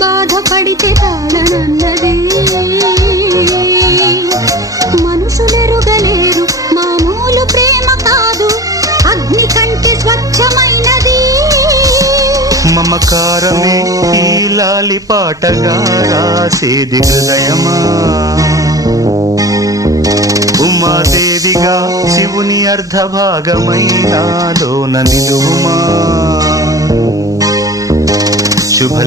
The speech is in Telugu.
బాధపడితే తాళనన్నది. మనుషులెరుగలేరు మామూలు ప్రేమ కాదు, అగ్ని కంటే స్వచ్ఛమైనది. మమకారమే ఈ లాలి పాటగా రాసేది హృదయమా, ఉమాదేవిగా శివుని అర్ధభాగమైనాలోన నిలువుమా. శుభ